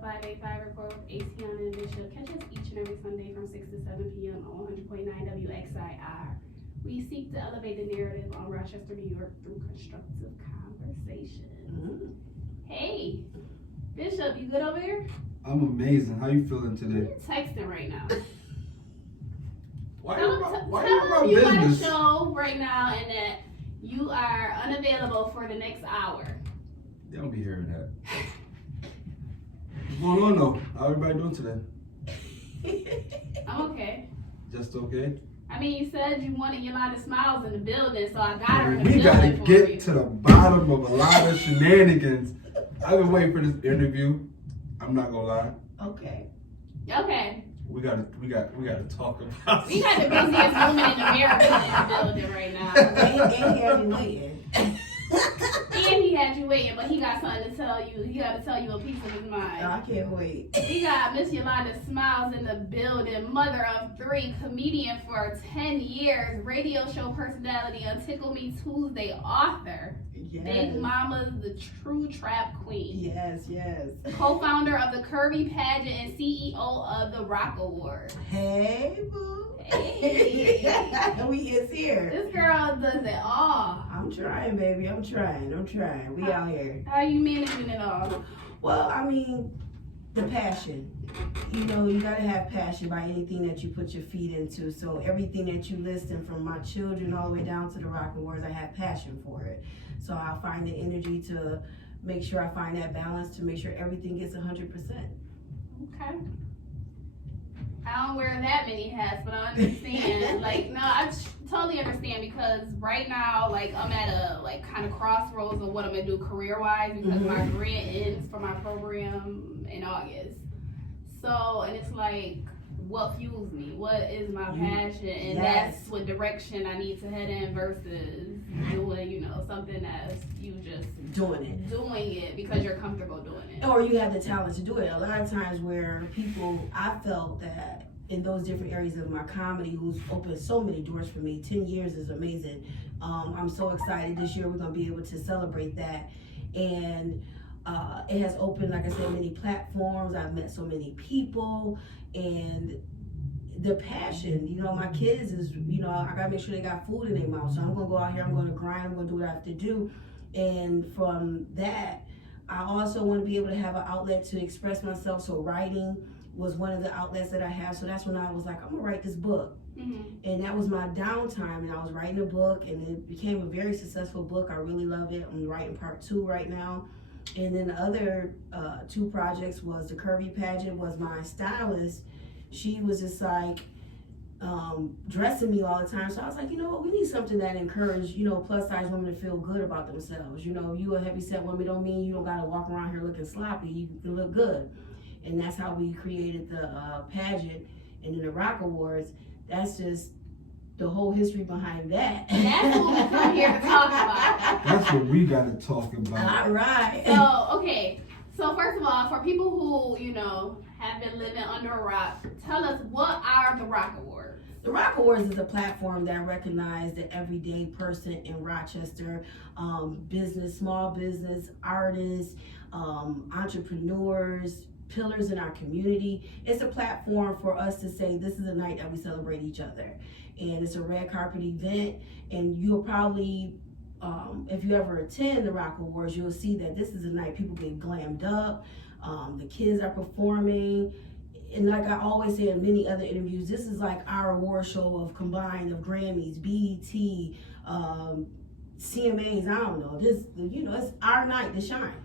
585 Report with ACN and Bishop. Catch us each and every Sunday from 6 to 7 p.m. on 100.9 WXIR. We seek to elevate the narrative on Rochester, New York through constructive conversation. Mm-hmm. Hey, Bishop, you good over there? I'm amazing. How you feeling today? You're texting right now. Why tell you got a show right now and that you are unavailable for the next hour. They don't be hearing that. What's going on though? How everybody doing today? I'm okay. Just okay? I mean, you said you wanted Yolanda Smilez in the building, so I got her in the building. building. We gotta get to the bottom of a lot of shenanigans. I've been waiting for this interview. I'm not gonna lie. Okay. We gotta talk about. We got the busiest woman in America in the building right now. And he had me waiting. And he had you waiting, but he got something to tell you. He got to tell you a piece of his mind. I can't wait. We got Miss Yolanda Smilez in the building, mother of 3, comedian for 10 years, radio show personality on Tickle Me Tuesday, author. Yes. Big Mama's the True Trap Queen. Yes. Co-founder of the Curvy Pageant and CEO of the Roc Awards. Hey, boo. Hey. We is here. This girl does it all. I'm trying, baby. I'm trying. We out here. How are you managing it all? Well, I mean, the passion. You know, you gotta have passion by anything that you put your feet into. So everything that you listen, from my children all the way down to the Roc Awards, I have passion for it. So I find the energy to make sure I find that balance to make sure everything gets 100%. Okay. I don't wear that many hats, but I understand. I totally understand, because right now, I'm at a kind of crossroads of what I'm gonna do career-wise, because my grant ends for my program in August. So, and it's what fuels me? What is my passion? And that's what direction I need to head in versus doing, something that's you just doing it because you're comfortable doing it. Or you have the talent to do it. A lot of times where I felt that in those different areas of my comedy, who's opened so many doors for me. 10 years is amazing. I'm so excited this year we're gonna be able to celebrate that. And it has opened, like I said, many platforms. I've met so many people, and the passion, my kids is, I gotta make sure they got food in their mouth. So I'm gonna go out here, I'm gonna grind, I'm gonna do what I have to do. And from that, I also want to be able to have an outlet to express myself. So writing was one of the outlets that I have. So that's when I was like, I'm gonna write this book. And that was my downtime, and I was writing a book, and it became a very successful book. I really love it. I'm writing part 2 right now. And then the other 2 projects was the Curvy Pageant. Was my stylist. She was just dressing me all the time. So I was like, you know what, we need something that encourage, plus size women to feel good about themselves. You a heavy set woman don't mean you don't gotta walk around here looking sloppy. You can look good. And that's how we created the pageant. And then the Roc Awards, that's just the whole history behind that. And that's what we come here to talk about. That's what we gotta talk about. All right. So, okay. So first of all, for people who, have been living under a rock, tell us, what are the Roc Awards? The Roc Awards is a platform that recognizes the everyday person in Rochester, small business, artists, entrepreneurs, pillars in our community. It's a platform for us to say this is a night that we celebrate each other. And it's a red carpet event, and you'll probably, if you ever attend the Roc Awards, you'll see that this is a night people get glammed up. The kids are performing, and like I always say in many other interviews, this is like our award show of combined of Grammys, BET, CMAs. I don't know. It's our night to shine.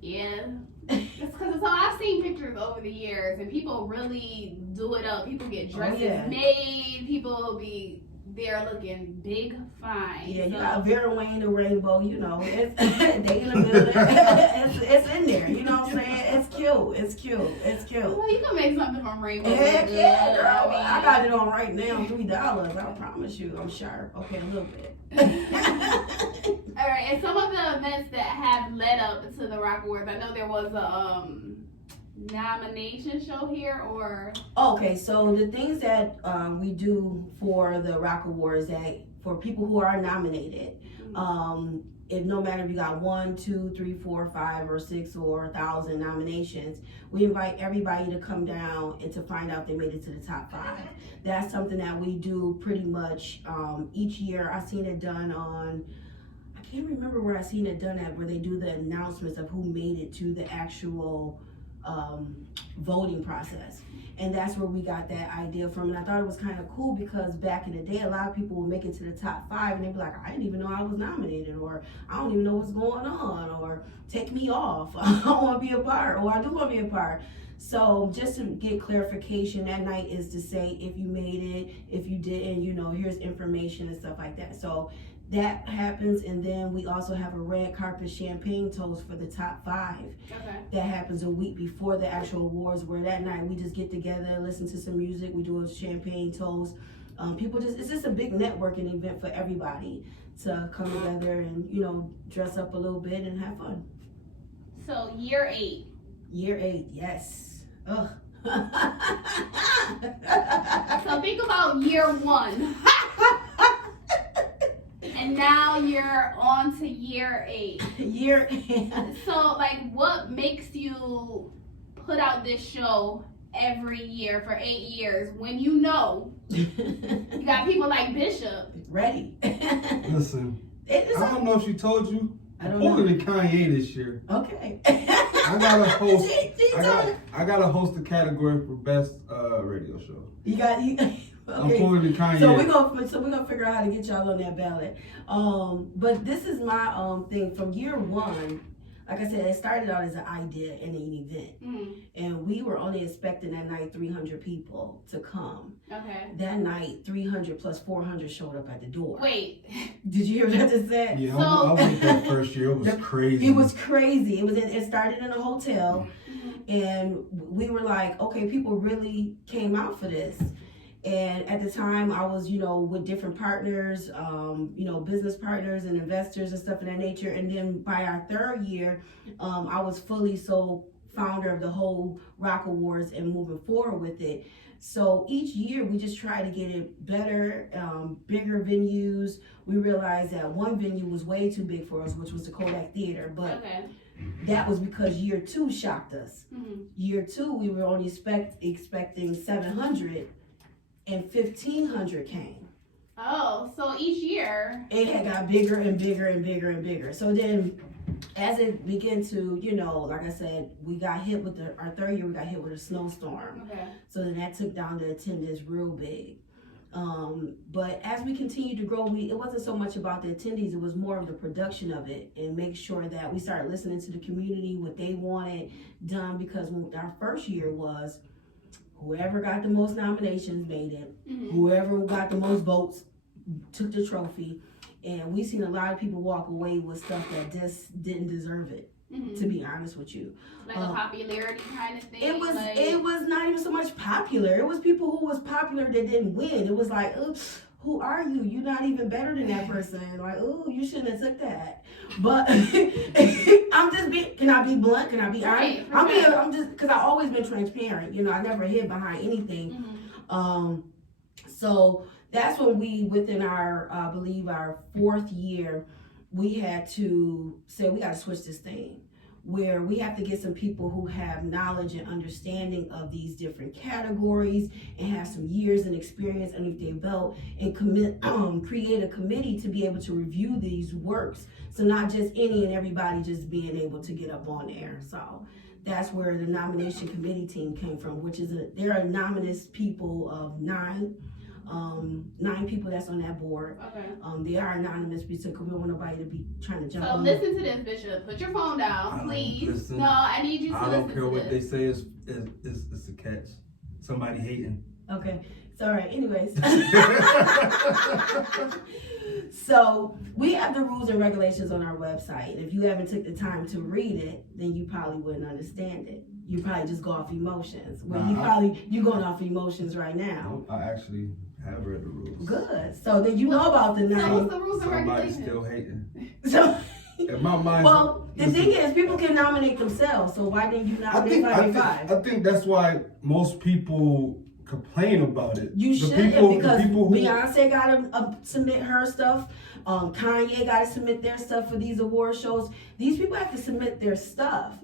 Yeah, it's because I've seen pictures over the years, and people really do it up. People get dresses made. People be there looking big, fine. Yeah, you got Vera Wayne, the Rainbow. It's they in the building. it's in there. You know what I'm saying? It's cute. Well, you can make something from Rainbow. Heck yeah, girl. I got it on right now, $3. I promise you, I'm sharp. Okay, a little bit. All right, and some of the events that have led up to the Roc Awards, I know there was a nomination show here, or? Okay, so the things that we do for the Roc Awards, that for people who are nominated, if no matter if you got 1, 2, 3, 4, 5, or 6, or 1,000 nominations, we invite everybody to come down and to find out they made it to the top 5. That's something that we do pretty much each year. I've seen it done on, I can't remember where I seen it done at, where they do the announcements of who made it to the actual voting process. And that's where we got that idea from. And I thought it was kind of cool because back in the day, a lot of people would make it to the top 5 and they'd be like, I didn't even know I was nominated, or I don't even know what's going on, or take me off. I don't want to be a part, or I do want to be a part. So just to get clarification, that night is to say if you made it, if you didn't, you know, here's information and stuff like that. So that happens, and then we also have a red carpet champagne toast for the top 5. Okay. That happens a week before the actual awards, where that night we just get together, listen to some music, we do a champagne toast. It's just a big networking event for everybody to come together and, you know, dress up a little bit and have fun. So year 8. Year 8, yes. Ugh. So think about year 1. And now you're on to year 8. Year 8. So, like, what makes you put out this show every year for 8 years when you know you got people like Bishop? Ready. Listen, I don't know if she told you. I'm pulling in Kanye this year. Okay. I gotta host. I gotta host a category for best radio show. You got you. I'm Okay. pulling in Kanye. So we're gonna figure out how to get y'all on that ballot. But this is my thing from year 1. Like I said, it started out as an idea and an event, and we were only expecting that night 300 people to come. Okay. That night, 300 plus 400 showed up at the door. Wait. Did you hear what I just said? Yeah, So, I went that first year. It was crazy. It was crazy. It started in a hotel, and we were like, okay, people really came out for this. And at the time, I was, you know, with different partners, you know, business partners and investors and stuff of that nature. And then by our 3rd year, I was fully founder of the whole Roc Awards and moving forward with it. So each year, we just try to get it better, bigger venues. We realized that one venue was way too big for us, which was the Kodak Theater. But that was because year 2 shocked us. Year 2, we were only expecting 700. And 1,500 came. Oh, so each year it had got bigger and bigger and bigger and bigger. So then, as it began to, you know, like I said, we got hit with our 3rd year. We got hit with a snowstorm. Okay. So then that took down the attendance real big. But as we continued to grow, it wasn't so much about the attendees. It was more of the production of it, and make sure that we started listening to the community, what they wanted done. Because when our first year was, whoever got the most nominations made it. Whoever got the most votes took the trophy. And we've seen a lot of people walk away with stuff that just didn't deserve it, to be honest with you. Like a popularity kind of thing? It was not even so much popular. It was people who was popular that didn't win. It was like, who are you? You're not even better than that person. Like, you shouldn't have took that. But can I be blunt? Can I be honest? I'm just, because I've always been transparent. You know, I never hid behind anything. So that's when we, within our, I believe our 4th year, we had to say, we got to switch this thing, where we have to get some people who have knowledge and understanding of these different categories and have some years and experience underneath their belt, and create a committee to be able to review these works. So not just any and everybody just being able to get up on there. So that's where the nomination committee team came from, which is they're anonymous people of 9 people that's on that board. Okay. They are anonymous because we don't want nobody to be trying to jump on. So listen to this, Bishop. Put your phone down, please. No, I need you to listen to this. I don't care what they say. It's a catch. Somebody hating. Okay. It's all right. Anyways. So we have the rules and regulations on our website. If you haven't took the time to read it, then you probably wouldn't understand it. You probably just go off emotions. Well, you're going off emotions right now. I actually have read the rules. Good. So then you know about the 9. So what's the rules and regulations? Somebody's still hating. So in my mind. Well, the thing is, people can nominate themselves. So why didn't you nominate 5? I think that's why most people complain about it. You The shouldn't, people because who, Beyonce gotta submit her stuff. Kanye gotta submit their stuff for these award shows. These people have to submit their stuff.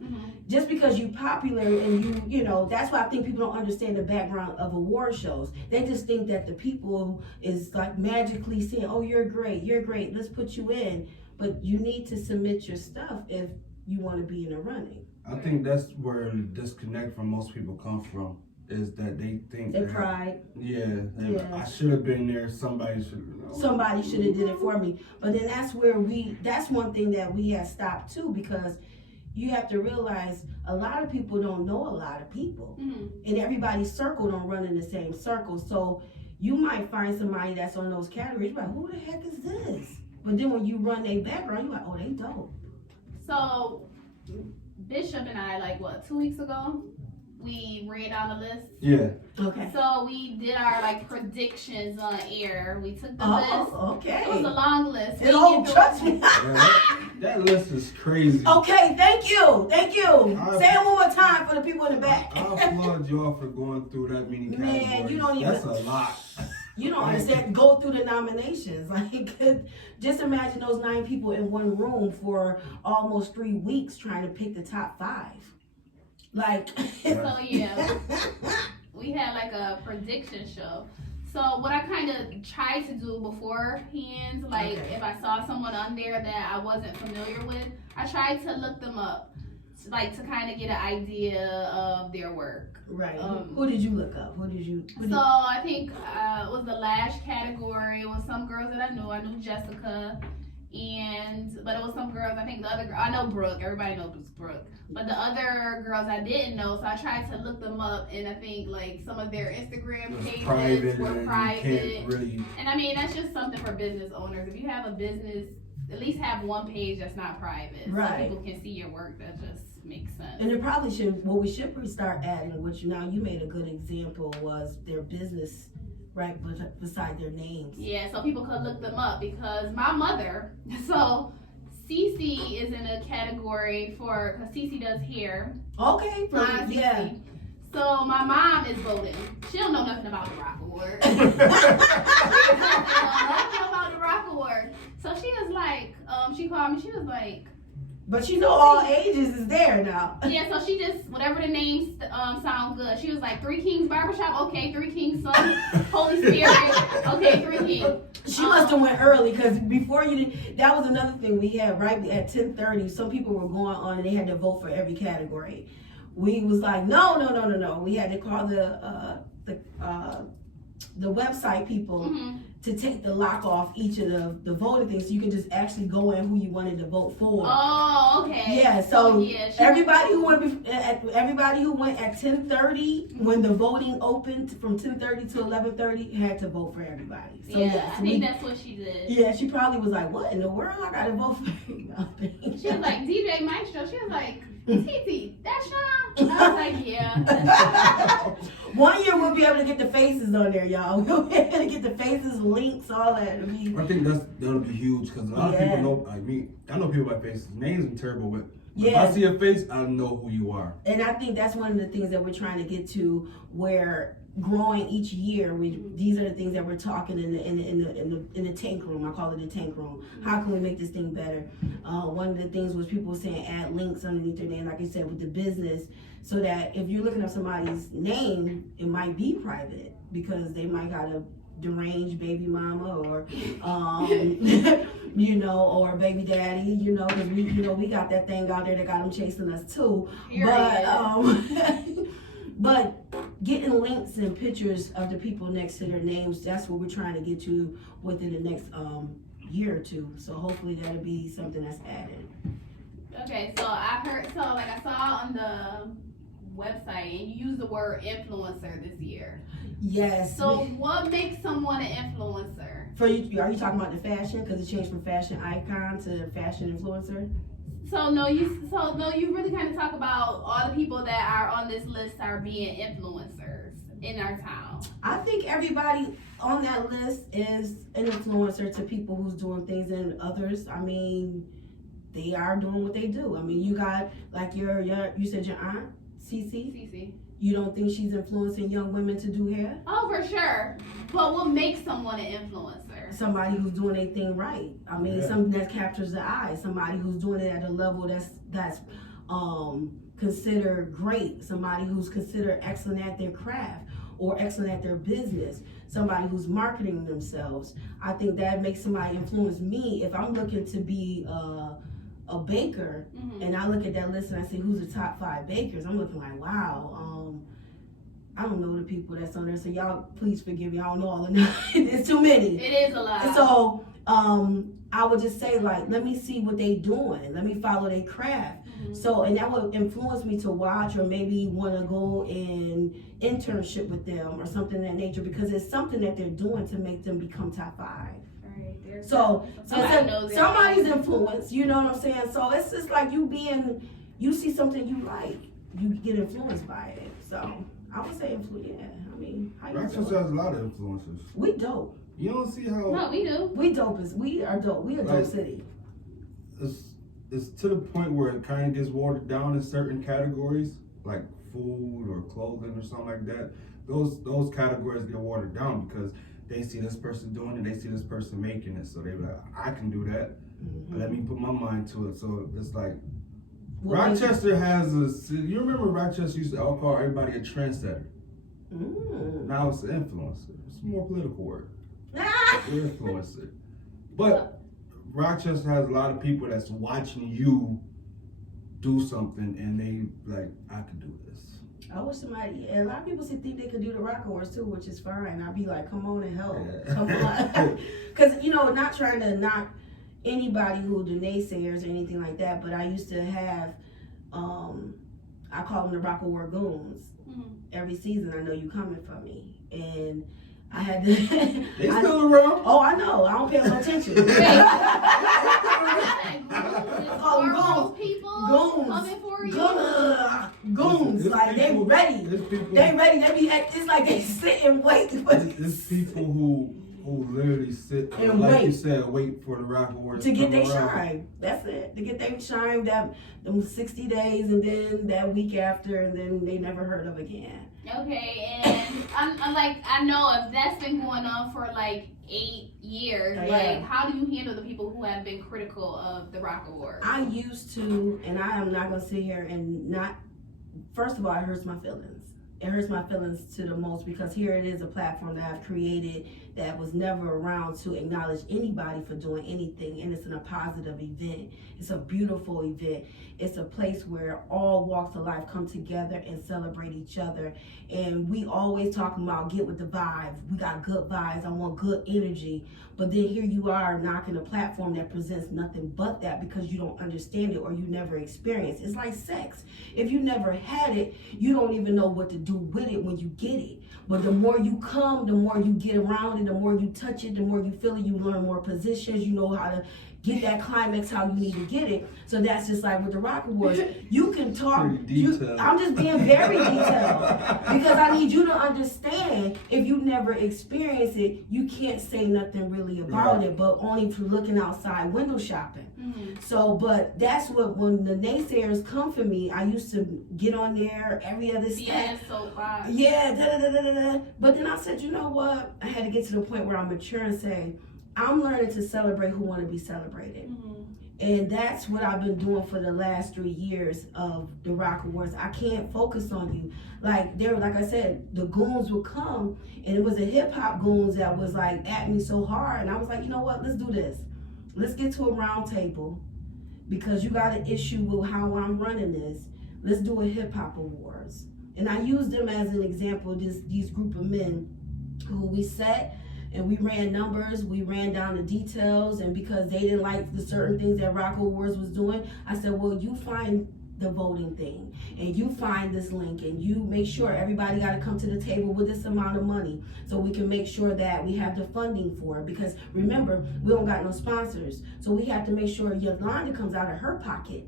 Just because you popular and you know, that's why I think people don't understand the background of award shows. They just think that the people is like magically saying, "Oh, you're great, let's put you in." But you need to submit your stuff if you want to be in the running. I think that's where the disconnect from most people comes from, is that they think Their that, pride. Yeah. Yeah. I should have been there. Somebody should have. Somebody should have did it for me. But then that's one thing that we have stopped too, because you have to realize a lot of people don't know a lot of people. And everybody's circle don't run in the same circle. So you might find somebody that's on those categories, you're like, who the heck is this? But then when you run their background, you're like, oh, they dope. So Bishop and I, like 2 weeks ago, we ran down the list. Yeah. Okay. So we did our predictions on air. We took the list. Okay. It was a long list. Trust me. That list is crazy. Okay, thank you. Say it one more time for the people in the back. I applaud y'all for going through that many categories. Man, you don't even. That's a lot. You don't understand. Go through the nominations. Just imagine those 9 people in one room for almost 3 weeks trying to pick the top 5. So yeah, we had a prediction show. So what I kind of tried to do beforehand, if I saw someone on there that I wasn't familiar with, I tried to look them up, to kind of get an idea of their work. Right. Who did you look up? I think it was the last category. It was some girls that I knew. I knew Jessica, but it was some girls. I think the other girl, I know Brooke. Everybody knows Brooke. But the other girls I didn't know, so I tried to look them up, and I think some of their Instagram pages were private. And I mean, that's just something for business owners. If you have a business, at least have one page that's not private, so people can see your work. That just makes sense. And it probably should. What we should start adding, which now you made a good example, was their business, right, beside their names. Yeah, so people could look them up, because my mother, so Cece is in a category because Cece does hair. Okay, yeah. So my mom is voting. She don't know nothing about the Roc Award. So she was she called me. She was like, but you know, all ages is there now. Yeah, so she just, whatever the names sound good. She was like, 3 Kings Barbershop, okay, 3 Kings Son, Holy Spirit, okay, 3 Kings. She must have went early, because before that was another thing we had, right at 10:30, some people were going on and they had to vote for every category. We was like, no. We had to call the website people to take the lock off each of the voting things, so you can just actually go in who you wanted to vote for. Oh, okay. Yeah, so everybody who went at 10:30, when the voting opened from 10:30 to 11:30, had to vote for everybody. So yeah, I think that's what she did. Yeah, she probably was like, "What in the world? I gotta vote for everybody." She was like, DJ Maestro. She was like, Titi, that's Sean. I was like, yeah. One year we'll be able to get the faces on there, y'all. We'll be able to get the faces, links, all that. I think that'll be huge, because a lot of people know. I know people by faces. Names are terrible, but if I see a face, I know who you are. And I think that's one of the things that we're trying to get to, where growing each year, these are the things that we're talking in the tank room. I call it the tank room. How can we make this thing better? One of the things was people saying add links underneath their name, like I said, with the business, so that if you're looking up somebody's name, it might be private, because they might got a deranged baby mama, or or baby daddy, because we got that thing out there that got them chasing us too. But getting links and pictures of the people next to their names, that's what we're trying to get to within the next year or two. So hopefully that'll be something that's added. Okay, so I saw on the website, and you used the word influencer this year. Yes. So what makes someone an influencer? For you, are you talking about the fashion? Because it changed from fashion icon to fashion influencer? So you really kind of talk about all the people that are on this list are being influencers in our town. I think everybody on that list is an influencer to people who's doing things, and others, I mean, they are doing what they do. I mean, you got like you said your aunt. Cece? Cece. You don't think she's influencing young women to do hair? Oh, for sure. But what makes someone an influencer? Somebody who's doing their thing right. I mean, something that captures the eye. Somebody who's doing it at a level that's considered great. Somebody who's considered excellent at their craft or excellent at their business. Somebody who's marketing themselves. I think that makes somebody influence me. If I'm looking to be a baker, and I look at that list and I say, who's the top 5 bakers? I'm looking like, wow. I don't know the people that's on there, so y'all please forgive me. I don't know all of them. It's too many. It is a lot. So I would just say, like, let me see what they doing. Let me follow their craft. So, and that would influence me to watch or maybe want to go in internship with them or something of that nature, because it's something that they're doing to make them become top 5. Right. So somebody's influence, you know what I'm saying? So it's just like you see something you like, you get influenced by it. So I would say influence. Yeah, I mean, how you Rochester has a lot of influencers. We dope. You don't see how. No, we do. We are dope. We a dope city. It's to the point where it kind of gets watered down in certain categories, like food or clothing or something like that. Those categories get watered down because they see this person doing it, they see this person making it, so they're like, I can do that. Let me put my mind to it. So it's like, Rochester has you remember Rochester used to all call everybody a trendsetter. Now it's an influencer. It's a more political word. Influencer. But Rochester has a lot of people that's watching you do something and they like, I could do this. I wish somebody, and a lot of people think they could do the Roc Awards too, which is fine. I'd be like, come on and help. Yeah. Come on. Because, not trying to knock anybody who the naysayers or anything like that, but I used to have, I call them the Roc Award goons. Every season, I know you coming for me. And I had to. They still around? Oh, I know. I don't pay no attention. Goons. People goons. Coming for you. Goons. Like, they ready. They ready. They be, it's like they sit and wait. There's people who literally sit and like wait. You said, wait for the Roc Awards to get their around. shine. That's it. To get their shine, them 60 days, and then that week after, and then they never heard of again. Okay, and I'm like, I know if that's been going on for like 8 years, like, how do you handle the people who have been critical of the Roc Awards? I used to, and I am not gonna sit here and not. First of all, it hurts my feelings. It hurts my feelings to the most because here it is, a platform that I've created that was never around to acknowledge anybody for doing anything, and it's in a positive event. It's a beautiful event. It's a place where all walks of life come together and celebrate each other. And we always talking about get with the vibes. We got good vibes. I want good energy. But then here you are knocking a platform that presents nothing but that because you don't understand it or you never experienced. It's like sex. If you never had it, you don't even know what to do with it when you get it. But the more you come, the more you get around it, the more you touch it, the more you feel it, you learn more positions, you know how to get that climax how you need to get it. So that's just like with the Roc Awards. You can talk. I'm just being very detailed because I need you to understand if you never experienced it, you can't say nothing really about it, but only for looking outside window shopping. So, but that's what, when the naysayers come for me, I used to get on there every other step. Yeah, so far. Yeah, But then I said, you know what? I had to get to the point where I'm mature and say, I'm learning to celebrate who want to be celebrated. And that's what I've been doing for the last 3 years of the Roc Awards. I can't focus on you. Like I said, the goons would come, and it was a hip hop goons that was like at me so hard. And I was like, you know what? Let's do this. Let's get to a round table because you got an issue with how I'm running this. Let's do a hip hop awards. And I used them as an example, these group of men who we sat and we ran numbers, we ran down the details, and because they didn't like the certain things that Roc Awards was doing, I said, well, you find the voting thing, and you find this link, and you make sure everybody got to come to the table with this amount of money so we can make sure that we have the funding for it. Because remember, we don't got no sponsors, so we have to make sure Yolanda comes out of her pocket.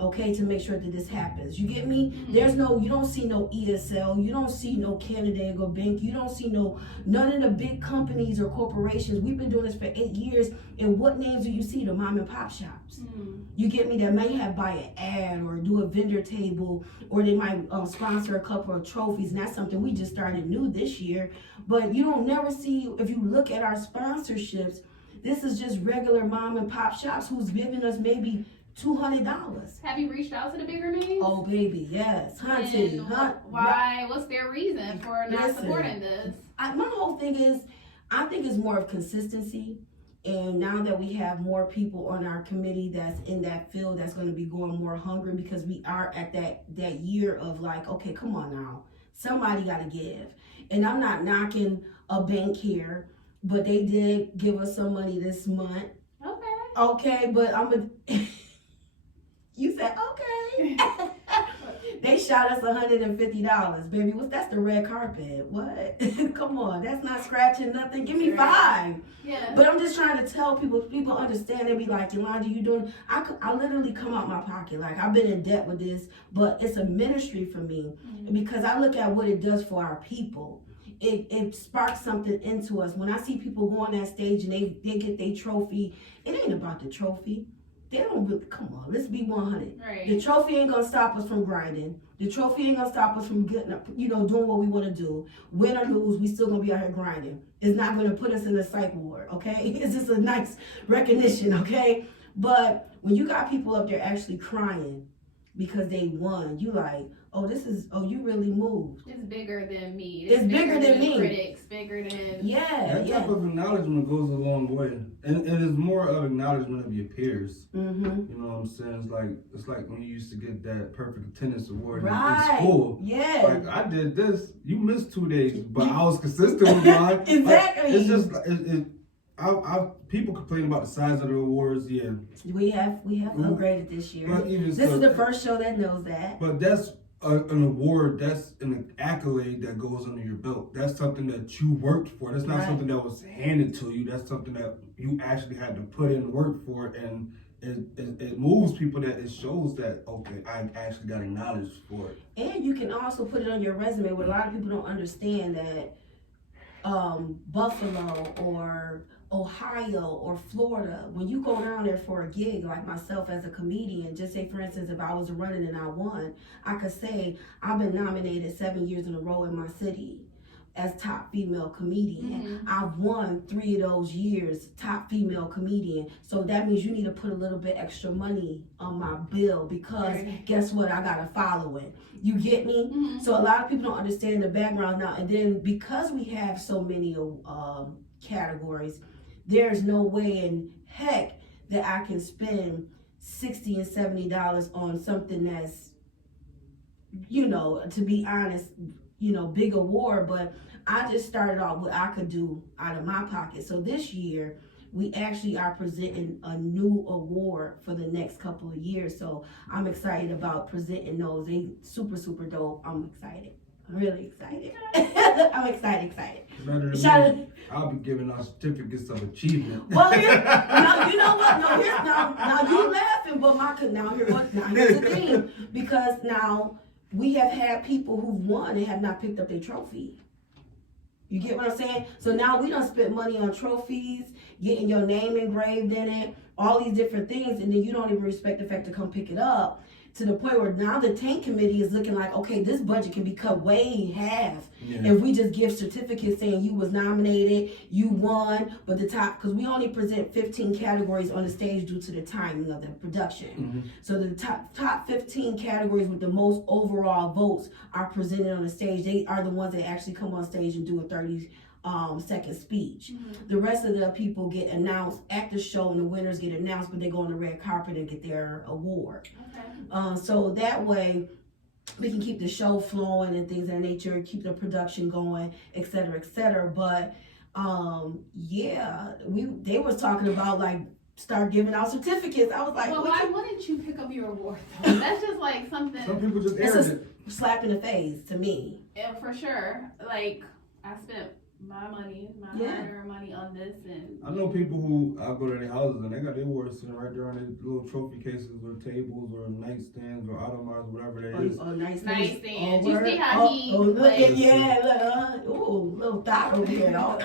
okay, to make sure that this happens. You get me? There's you don't see no ESL, you don't see no Canandaigua Bank, you don't see none of the big companies or corporations. We've been doing this for 8 years, and what names do you see? The mom and pop shops. You get me? That may have buy an ad or do a vendor table, or they might sponsor a couple of trophies, and that's something we just started new this year. But you don't never see, if you look at our sponsorships, this is just regular mom and pop shops who's giving us maybe $200. Have you reached out to the bigger names? Oh baby, yes, hunting. Why? What's their reason for not supporting this? My whole thing is, I think it's more of consistency. And now that we have more people on our committee that's in that field, that's going to be going more hungry, because we are at that year of like, okay, come on now, somebody got to give. And I'm not knocking a bank here, but they did give us some money this month. Okay, but you said okay. They shot us $150, baby. That's the red carpet? What? Come on, that's not scratching nothing. Give me $5. Yeah. But I'm just trying to tell people understand. They be like, Yolanda, you doing? I literally come out my pocket. Like, I've been in debt with this, but it's a ministry for me, because I look at what it does for our people. It sparks something into us. When I see people go on that stage and they get their trophy, it ain't about the trophy. They don't really, come on, let's be 100. Right. The trophy ain't gonna stop us from grinding. The trophy ain't gonna stop us from getting up, doing what we wanna do. Win or lose, we still gonna be out here grinding. It's not gonna put us in the psych ward, okay? It's just a nice recognition, okay? But when you got people up there actually crying because they won, you like, you really moved. It's bigger than me. It's bigger than me. Critics, bigger than... That type of acknowledgement goes a long way. And it's more of acknowledgement of your peers. Mm-hmm. You know what I'm saying? It's like when you used to get that perfect attendance award in Yeah. school. Like, I did this. You missed 2 days, but I was consistent with mine. Exactly. Like, it's just... people complain about the size of the awards. Yeah, we have upgraded this year. This is the first show that knows that. But that's an award. That's an accolade that goes under your belt. That's something that you worked for. That's not something that was handed to you. That's something that you actually had to put in work for, and it moves people. That it shows that, okay, I actually got acknowledged for it. And you can also put it on your resume. What a lot of people don't understand, that Buffalo or Ohio or Florida, when you go down there for a gig, like myself as a comedian, just say for instance, if I was running and I won, I could say I've been nominated 7 years in a row in my city as top female comedian. I've won 3 of those years top female comedian. So that means you need to put a little bit extra money on my bill, because guess what? I got to follow it. You get me? So a lot of people don't understand the background now. And then because we have so many categories, there's no way in heck that I can spend $60 and $70 on something that's, to be honest, big award. But I just started off what I could do out of my pocket. So this year, we actually are presenting a new award for the next couple of years. So I'm excited about presenting those. They super, super dope. I'm excited. I'm really excited. I'm excited. Better than me. I'll be giving out certificates of achievement. Well, now you know what? Now you laughing, but here's the thing, because now we have had people who've won and have not picked up their trophy. You get what I'm saying? So now we done spent money on trophies, getting your name engraved in it, all these different things, and then you don't even respect the fact to come pick it up. To the point where now the tank committee is looking like, okay, this budget can be cut way in half if we just give certificates saying you was nominated, you won, but the top, because we only present 15 categories on the stage due to the timing of the production. So the top 15 categories with the most overall votes are presented on the stage. They are the ones that actually come on stage and do a 30-second speech. The rest of the people get announced at the show, and the winners get announced, but they go on the red carpet and get their award. So that way we can keep the show flowing and things of that nature, keep the production going, et cetera, but they was talking about like start giving out certificates. I was like, well, why wouldn't you pick up your award though? That's just like something. Some people just arrogant. Slap in the face to me. Yeah, for sure. Like, I spent my money, my Yeah. hard-earned money on this, and I know people who I go to their houses and they got their awards sitting right there on their little trophy cases or tables or nightstands or automats, whatever that is. Oh, nice nightstand. Oh, You word. see how he look like, at ooh, little thought over here. Thought.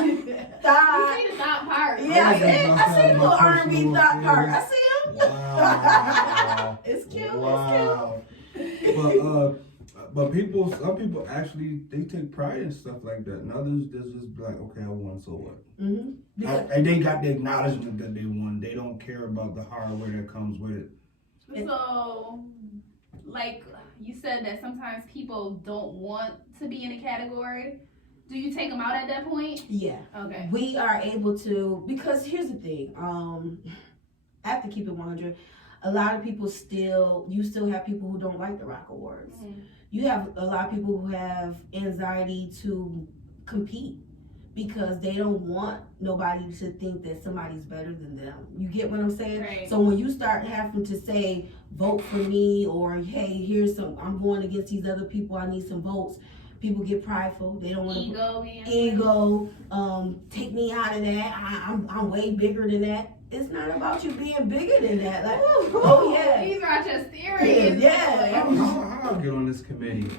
you see the thought part. Yeah, I see a little R&B thought part. I see him. Wow. It's cute. Wow. But some people actually, they take pride in stuff like that. And others, they're just like, okay, I won, so what? Mm-hmm. And they got the acknowledgement that they won. They don't care about the hardware that comes with it. So, like you said that sometimes people don't want to be in a category. Do you take them out at that point? Yeah. Okay. We are able to, because here's the thing. I have to keep it 100. A lot of people you still have people who don't like the Roc Awards. Mm-hmm. You have a lot of people who have anxiety to compete because they don't want nobody to think that somebody's better than them. You get what I'm saying? Right. So when you start having to say, vote for me, or hey, I'm going against these other people, I need some votes. People get prideful. They don't want to ego. Take me out of that. I'm way bigger than that. It's not about you being bigger than that. Like, oh yeah. These are just theories. Yeah. I'll get on this committee.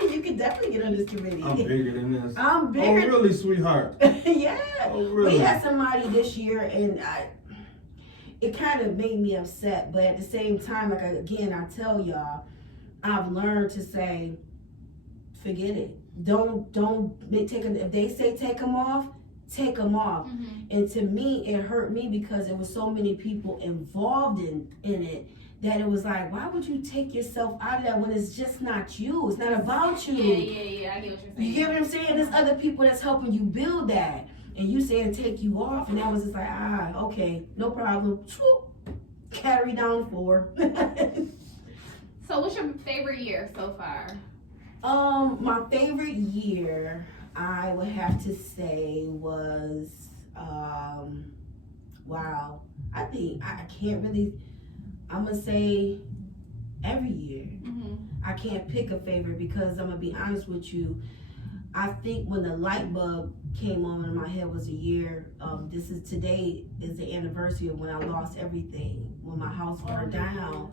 You can definitely get on this committee. I'm bigger than this. I'm bigger. Oh, really, sweetheart? Yeah. Oh, really? We had somebody this year, and it kind of made me upset. But at the same time, like again, I tell y'all, I've learned to say, forget it. Don't take them. If they say take them off, take them off. Mm-hmm. And to me, it hurt me because there was so many people involved in it that it was like, why would you take yourself out of that when it's just not you? It's not about you. Yeah. I get what you're saying. You get what I'm saying? There's other people that's helping you build that. And you saying take you off, and that was just like, okay, no problem. Swoop, carry down the floor. So what's your favorite year so far? My favorite year, I would have to say was, wow. I think I can't really, I'm going to say every year. Mm-hmm. I can't pick a favorite because I'm going to be honest with you. I think when the light bulb came on in my head was a year, today is the anniversary of when I lost everything, when my house burned down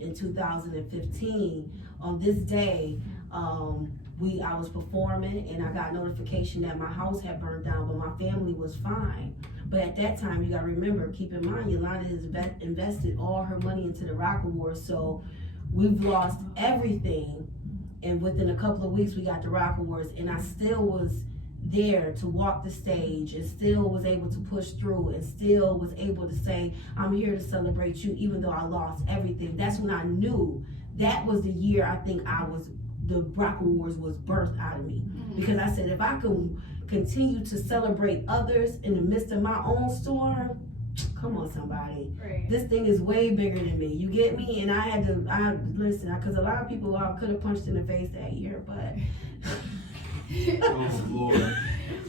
in 2015. On this day, I was performing and I got notification that my house had burned down, but my family was fine. But at that time, you gotta remember, keep in mind, Yolanda has invested all her money into the Roc Awards, so we've lost everything. And within a couple of weeks, we got the Roc Awards, and I still was there to walk the stage and still was able to push through and still was able to say, I'm here to celebrate you, even though I lost everything. That's when I knew that was the year I think the Roc Awards was birthed out of me. Mm-hmm. Because I said, if I could continue to celebrate others in the midst of my own storm, come on, somebody. Right. This thing is way bigger than me. You get me? And I had to listen, because a lot of people could have punched in the face that year, but. Oh, Lord.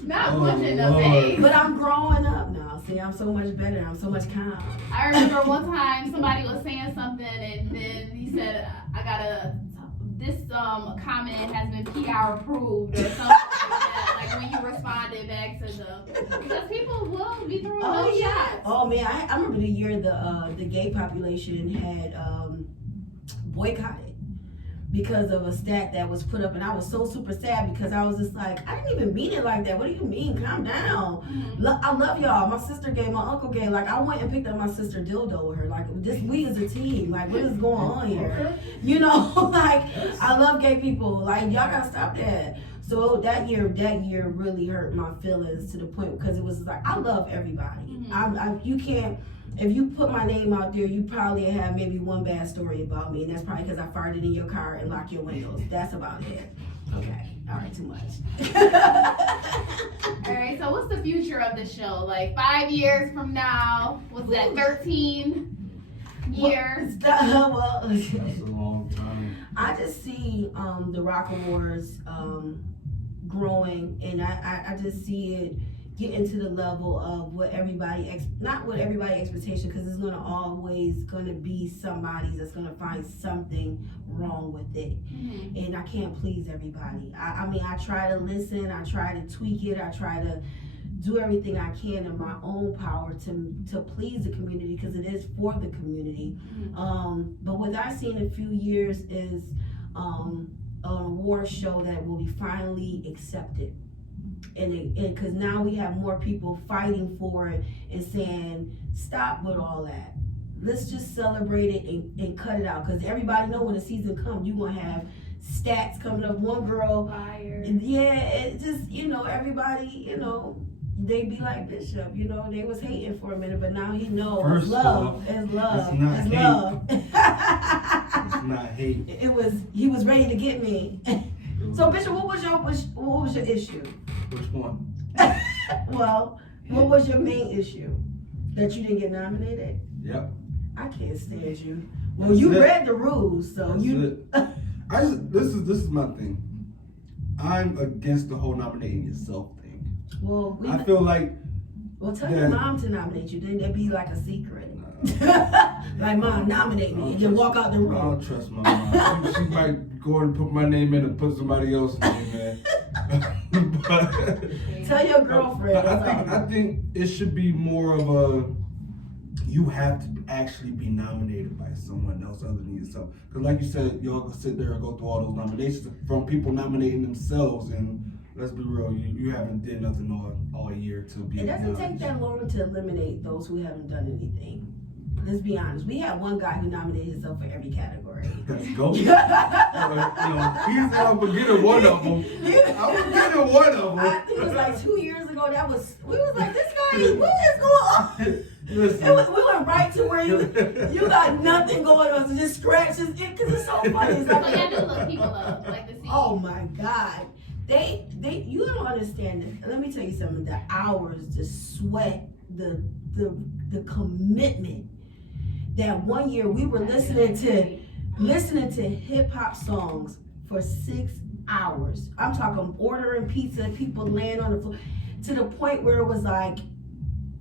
Not punching the face. But I'm growing up now. See, I'm so much better. I'm so much calm. I remember one time somebody was saying something, and then he said, this comment has been PR approved or something like that. Like when you responded back to them. Because people will be throwing those shots. Oh man, I remember the year the gay population had boycotted because of a stat that was put up, and I was so super sad because I was just like, I didn't even mean it like that. What do you mean? Calm down. Mm-hmm. I love y'all. My sister gay, my uncle gay. Like I went and picked up my sister dildo with her. Like we as a team. Like what is going on here? You know, like I love gay people. Like y'all gotta stop that. So that year really hurt my feelings to the point because it was like I love everybody. Mm-hmm. You can't. If you put my name out there, you probably have maybe one bad story about me, and that's probably because I farted in your car and locked your windows. That's about it. Okay. All right, too much. All right, so what's the future of the show? Like 5 years from now, what's that, 13 years? That's a long time. I just see the Roc Awards growing, and I just see it getting to the level of what everybody not what everybody expectation, because it's gonna always gonna be somebody that's gonna find something wrong with it, and I can't please everybody. I mean, I try to listen, I try to tweak it, I try to do everything I can in my own power to please the community, because it is for the community. But what I've seen in a few years is an award show that will be finally accepted. And because now we have more people fighting for it and saying, stop with all that. Let's just celebrate it and cut it out. Because everybody know when the season comes, you're going to have stats coming up. One girl, it just, everybody, they be like Bishop, they was hating for a minute, but now he knows it's love. It's love. It's love. It's not hate. He was ready to get me. So Bishop, what was your issue? Which one? Well, what was your main issue? That you didn't get nominated? Yep. I can't stand you. Well, you read the rules, so this is my thing. I'm against the whole nominating yourself thing. Well, I feel like. Well, tell your mom to nominate you. Then that'd be like a secret. Like, Mom, nominate me, and then walk out the room. I don't trust my mom. She might go and put my name in and put somebody else's name in. But tell your girlfriend. I think it should be more of a. You have to actually be nominated by someone else other than yourself. Because like you said, y'all can sit there and go through all those nominations from people nominating themselves, and let's be real, you haven't did nothing all year to be. It doesn't take that long to eliminate those who haven't done anything. Let's be honest. We had one guy who nominated himself for every category. Let's go. He said I'm forgetting one of them. I'm forgetting one of them. I think it was like 2 years ago. We was like, this guy, what is going on? Listen. We went right to where you got nothing going on, so just scratches it, because it's so funny. It's like, so yeah, do look people up, like the scene. Oh my God. You don't understand it. Let me tell you something. The hours, the sweat, the commitment. That one year we were listening to hip hop songs for 6 hours. I'm talking ordering pizza, people laying on the floor, to the point where it was like,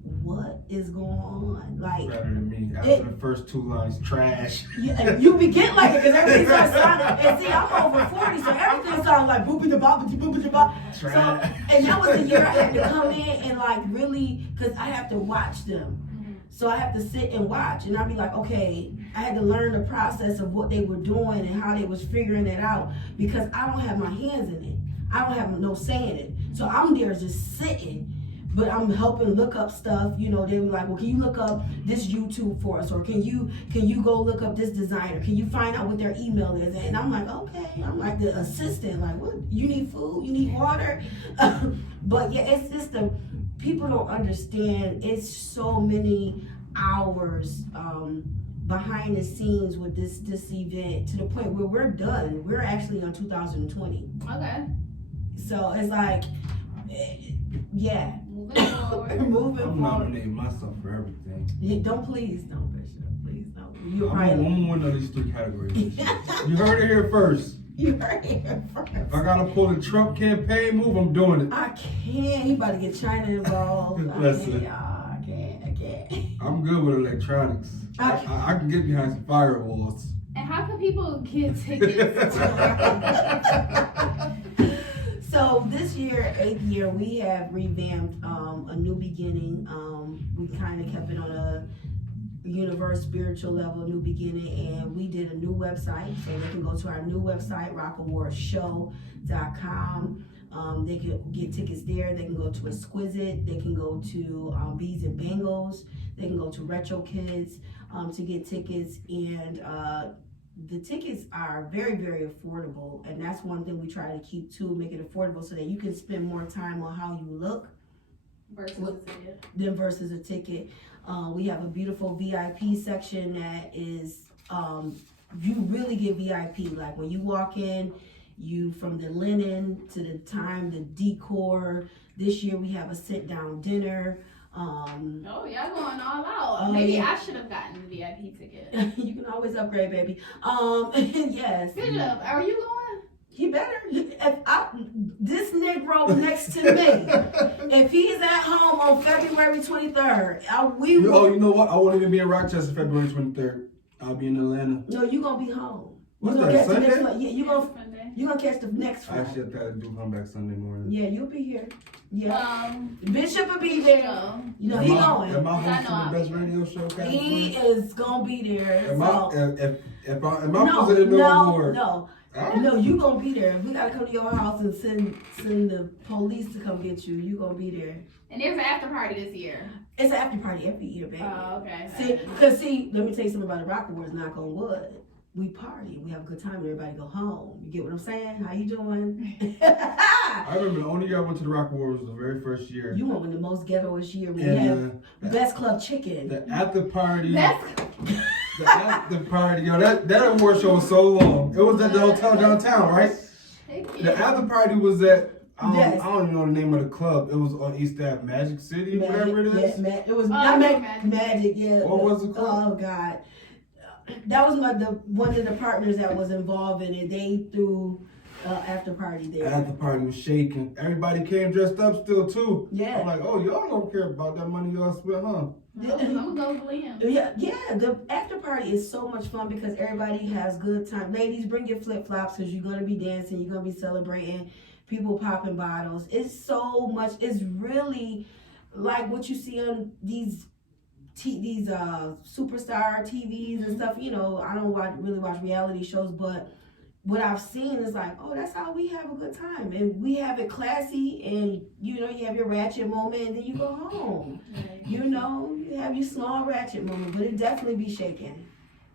what is going on? Like, better than me. After the first 2 lines, trash. Yeah, you begin like it because everything starts sounding. And see, I'm over 40, so everything sounds like boopity boppity boopity bop. So, and that was the year I had to come in and like really, because I have to watch them. So I have to sit and watch, and I'd be like, okay, I had to learn the process of what they were doing and how they was figuring it out, because I don't have my hands in it. I don't have no say in it. So I'm there just sitting, but I'm helping look up stuff. They were like, well, can you look up this YouTube for us? Or can you go look up this designer? Can you find out what their email is? And I'm like, okay. I'm like the assistant, like, what? You need food? You need water? But yeah, it's just people don't understand. It's so many hours behind the scenes with this event, to the point where we're done. We're actually on 2020. Okay. So it's like, yeah. Moving forward. I'm nominating myself for everything. Yeah, don't, Bishop. Please don't. I'm gonna win these 3 categories. You heard it here first. You heard it here first. If I gotta pull the Trump campaign move, I'm doing it. I can't. He about to get China involved. Listen. I can't. I'm good with electronics. I can get behind some firewalls. And how can people get tickets? So this year, 8th year, we have revamped A New Beginning. We kind of kept it on a universe, spiritual level, New Beginning, and we did a new website. So they can go to our new website, rocawardshow.com. They can get tickets there. They can go to Exquisite. They can go to Bees and Bangles. They can go to Retro Kids to get tickets. And the tickets are very, very affordable. And that's one thing we try to keep too, make it affordable so that you can spend more time on how you look versus a ticket. We have a beautiful VIP section that is, you really get VIP. Like when you walk in, you, from the linen to the time, the decor. This year we have a sit-down dinner. Oh, y'all going all out. Maybe I should have gotten the VIP ticket. You can always upgrade, baby. Yes. Bishop, are you going? He better. This Negro next to me, if he's at home on February 23rd, we will. Oh, you know what? I won't even be in Rochester February 23rd. I'll be in Atlanta. No, you gonna be home. What's that, Sunday? You gonna catch the next one. Actually, I thought I do come back Sunday morning. Yeah, you'll be here. Yeah. Bishop will be there. You know, he going. Am I hosting the best radio show category? He is gonna be there. Am I presenting no award? No. No, you gonna be there. If we gotta come to your house and send the police to come get you, you gonna be there. And there's an after party this year. It's an after party every year, baby. Oh, okay. See, let me tell you something about the Roc Awards, knock on wood. We party, we have a good time, everybody go home. You get what I'm saying? How you doing? I remember the only year I went to the Roc Awards was the very first year. You went with the most ghettoish year. We had best club chicken. The after party. The after party, yo, that award show was so long. It was at the hotel downtown, right? The after party was at, I don't even know the name of the club. It was on East Ave, Magic City, whatever it is. Yeah, it was not Magic, yeah. What was it called? Oh, God. That was one of the partners that was involved in it. They threw after party there. After party was shaking. Everybody came dressed up still, too. Yeah. I'm like, oh, y'all don't care about that money y'all spent, huh? I'm gonna go glam. Yeah, the after party is so much fun because everybody has good time. Ladies, bring your flip-flops because you're going to be dancing, you're going to be celebrating, people popping bottles. It's so much, it's really like what you see on these superstar TVs and stuff. You know, I don't really watch reality shows, but what I've seen is like, oh, that's how we have a good time. And we have it classy and, you know, you have your ratchet moment and then you go home. You know, you have your small ratchet moment, but it definitely be shaking.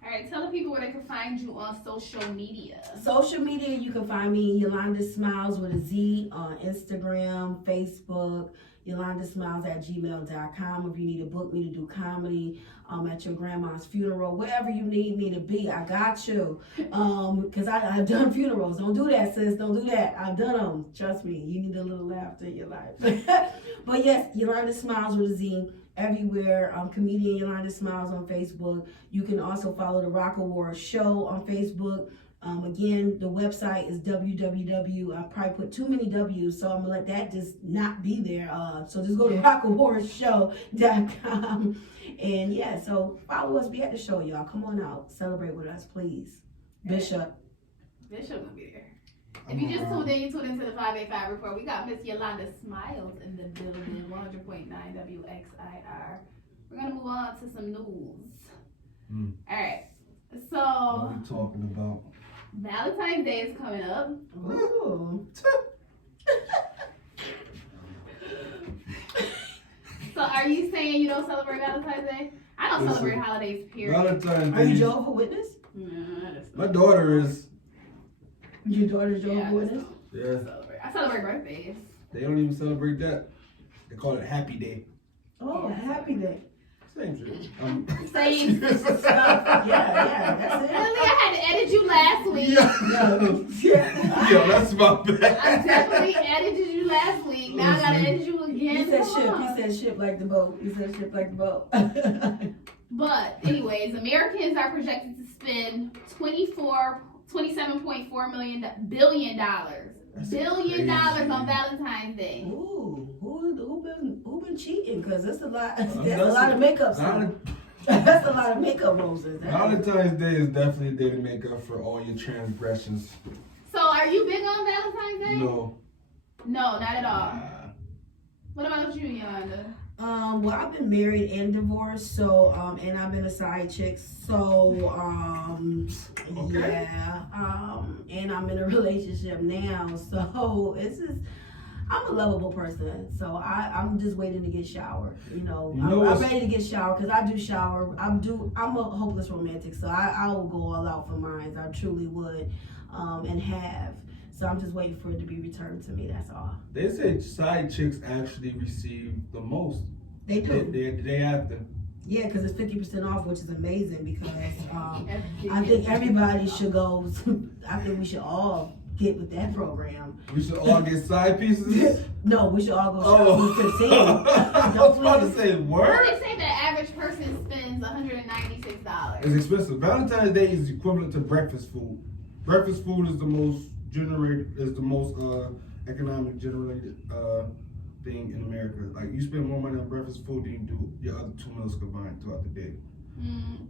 All right, tell the people where they can find you on social media. Social media, you can find me, Yolanda Smilez with a Z on Instagram, Facebook, YolandaSmilez@gmail.com. If you need to book me to do comedy at your grandma's funeral, wherever you need me to be, I got you. Because I've done funerals. Don't do that, sis. Don't do that. I've done them. Trust me. You need a little laughter in your life. But yes, Yolanda Smilez with a Z everywhere. Comedian Yolanda Smilez on Facebook. You can also follow the Roc Awards show on Facebook. Again, the website is www. I probably put too many W's, so I'm gonna let that just not be there. So just go to rocawardshow.com. And yeah, so follow us. Be at the show, y'all. Come on out. Celebrate with us, please. Bishop will be there. If you just tuned in, you tuned into the 585 report. We got Miss Yolanda Smilez in the building, 100.9 WXIR. We're gonna move on to some news. All right. So what are we talking about? Valentine's Day is coming up. Ooh. So are you saying you don't celebrate Valentine's Day? I don't celebrate holidays, period. Valentine's Day. Are you Jehovah's Witness? My daughter is. Your daughter's Jehovah's Witness? Yeah. I celebrate birthdays. They don't even celebrate that. They call it Happy Day. Oh, Happy Day. Same shit. Same stuff. Yeah, that's it. Really, I had to edit you last week. Yeah, that's my bad. I definitely edited you last week. Now I gotta edit you again. He said ship like the boat. But anyways, Americans are projected to spend $27.4 billion on Valentine's Day. Ooh, who been cheating? Because that's a lot. That's a lot of makeup. That's a lot of makeup roses. Valentine's Day is definitely a day to make up for all your transgressions. So, are you big on Valentine's Day? No, not at all. What about you, Yolanda? Well, I've been married and divorced, so and I've been a side chick, so okay. Yeah, and I'm in a relationship now, so I'm a lovable person, so I'm just waiting to get showered. I'm ready to get showered because I do shower. I'm a hopeless romantic, so I will go all out for mine. I truly would, and have. So I'm just waiting for it to be returned to me. That's all. They say side chicks actually receive the most. They do. The day after. Yeah, because it's 50% off, which is amazing. Because I think everybody should go. I think we should all get with that program. We should all get side pieces. No, we should all go shopping. I was about to say word. Well, they say the average person spends $196. It's expensive. Valentine's Day is equivalent to breakfast food. Breakfast food is the most the most economic generated thing in America. Like you spend more money on breakfast food than you do your other 2 meals combined throughout the day.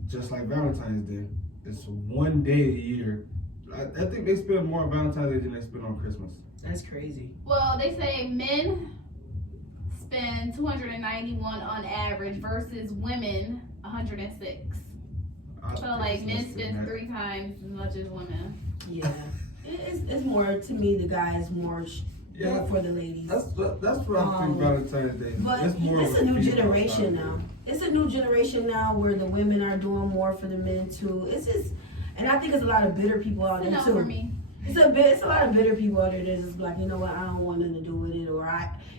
Just like Valentine's Day, it's one day a year. I think they spend more on Valentine's Day than they spend on Christmas. That's crazy. Well, they say men spend 291 on average versus women 106. So like men spend 3 times as much as women. Yeah, it's more to me. The guys more for the ladies. That's what I think Valentine's Day. But it's a new generation now. It's a new generation now where the women are doing more for the men too. It's just, and I think it's a lot of bitter people out there too. For me. It's a lot of bitter people out there that's just like, you know what, I don't want nothing to do with it, or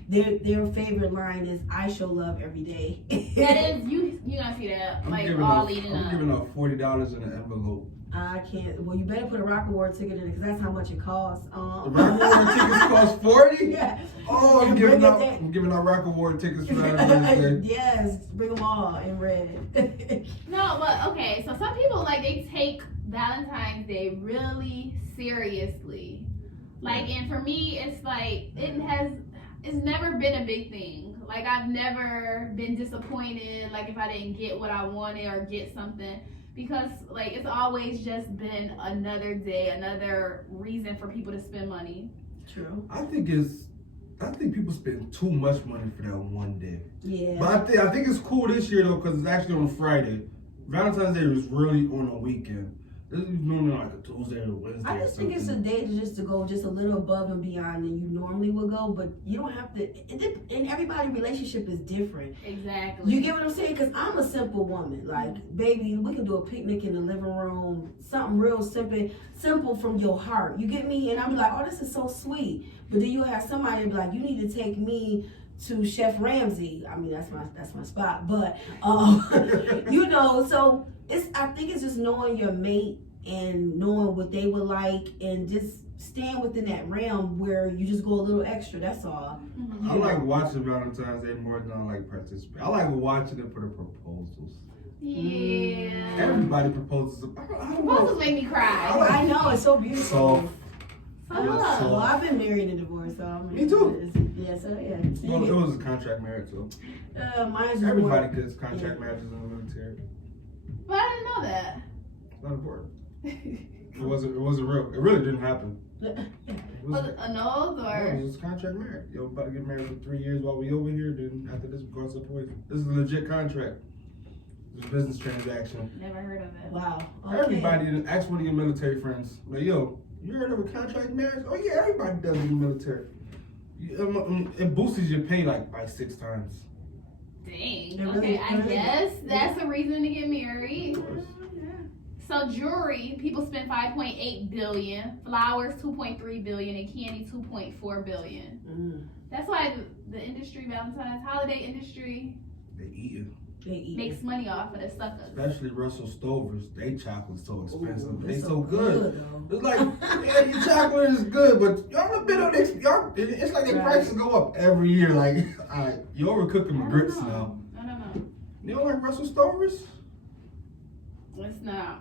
their favorite line is I show love every day. That is you gonna see that all leading up. I'm giving out $40 in an envelope. I can't. Well, you better put a Roc Award ticket in it because that's how much it costs. The Roc Award tickets cost $40? Yeah. Oh, I'm giving out Roc Award tickets for that. Yes, bring them all in red. No, but okay. So some people they take Valentine's Day really seriously. And for me, it's it's never been a big thing. I've never been disappointed. If I didn't get what I wanted or get something. Because it's always just been another day, another reason for people to spend money. True. I think people spend too much money for that one day. Yeah. But I think it's cool this year though because it's actually on Friday. Valentine's Day was really on a weekend. This is normally like a Tuesday or Wednesday. I just think it's a day to go just a little above and beyond than you normally would go, but you don't have to. And everybody's relationship is different. Exactly. You get what I'm saying? Because I'm a simple woman. Baby, we can do a picnic in the living room, something real simple from your heart. You get me? And I'm like, oh, this is so sweet. But then you have somebody be like, you need to take me to Chef Ramsay. I mean, that's my spot. But so I think it's just knowing your mate and knowing what they would like and just staying within that realm where you just go a little extra. That's all. I like watching Valentine's Day more than I like participating. I like watching it for the proposals. Yeah. Everybody proposes. Proposals make me cry. I know, it's so beautiful. Well, I've been married and divorced, so me too. Yeah, so yeah. Well, it was a contract marriage, so mine's everybody gets contract marriages in the military. But I didn't know that. It's not important. It wasn't real. It really didn't happen. Was it annulled or? No, it was contract marriage. You're about to get married for 3 years while we over here. Then after this, we go separation. This is a legit contract. It's a business transaction. Never heard of it. Wow. Okay. Everybody, ask one of your military friends. Like, yo, you heard of a contract marriage? Oh yeah, everybody does it in the military. It boosts your pay by 6 times. Dang. Okay, I guess that's a reason to get married. So jewelry, people spend $5.8 billion, flowers $2.3 billion, and candy $2.4 billion. That's why the industry, Valentine's holiday industry, They eat it. Makes money off of the suckers. Especially Russell Stover's, they chocolate's so expensive. Ooh, They so good. It's like, yeah, your chocolate is good, but y'all a bit on this. It's like the prices go up every year. You overcooking my grits now. I don't know. You don't like Russell Stover's? It's not.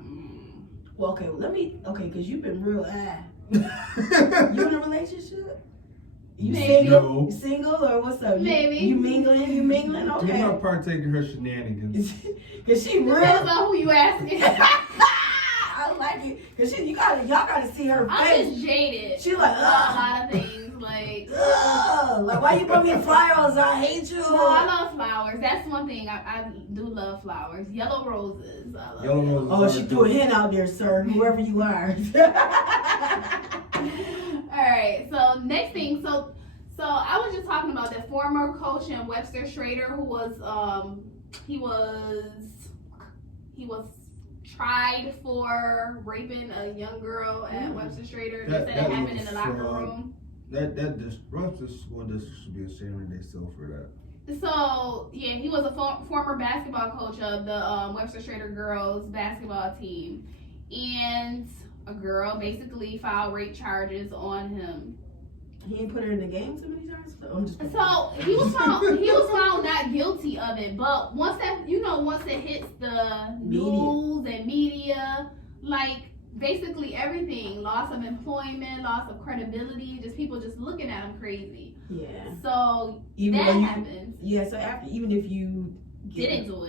Well, because you've been real. You in a relationship? You single? No. Single or what's up? Maybe. You mingling? Okay. Do not partake in her shenanigans. Cause she real. Depends on who you asking. I like it. Cause y'all gotta see her face. I'm just jaded. She like, a lot of things. Like why you brought me flowers? I hate you. No, I love flowers. That's one thing. I do love flowers. Yellow roses. I love Yellow roses. Oh, she threw a hint out there, sir. Whoever you are. Alright, so next thing, so I was just talking about the former coach in Webster Schroeder who was he was tried for raping a young girl at Webster Schroeder. They said it happened in the locker room. Webster School District should be ashamed of themselves for that. So yeah, he was a former basketball coach of the Webster Schroeder girls basketball team, and a girl basically filed rape charges on him. He ain't put her in the game too many times. So he was found not guilty of it, but once it hits the news and media, basically everything. Loss of employment, loss of credibility, just people just looking at him crazy. Yeah. So Even that though happens. Yeah, so after, even if you Didn't do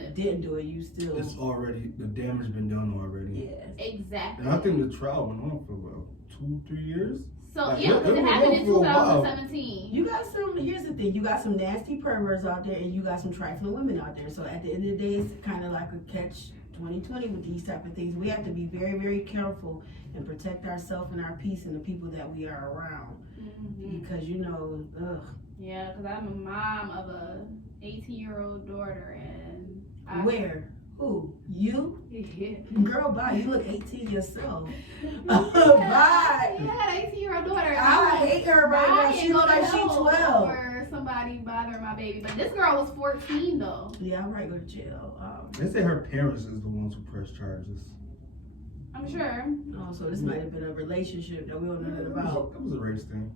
it. you still. It's already, the damage been done already. Yeah. Exactly. And I think the trial went on for about 2-3 years. So Like, yeah, because it happened in for a while. 2017. You got some. Here's the thing: you got some nasty perverts out there, and you got some trifling women out there. So at the end of the day, it's kind of like a catch 2020 with these type of things. We have to be very, very careful and protect ourselves and our peace and the people that we are around, because Yeah, because I'm a mom of a 18-year-old daughter, and where? Who? You? Girl, bye. You look 18 yourself. Bye. Bye. Yeah, 18-year-old daughter. I hate her right now. She look like she's 12. Or somebody bothering my baby. But this girl was 14 though. Yeah, I'm right. Go to jail. They say her parents is the ones who press charges. I'm sure. Oh, so this might have been a relationship that we don't know nothing about. That was a race thing.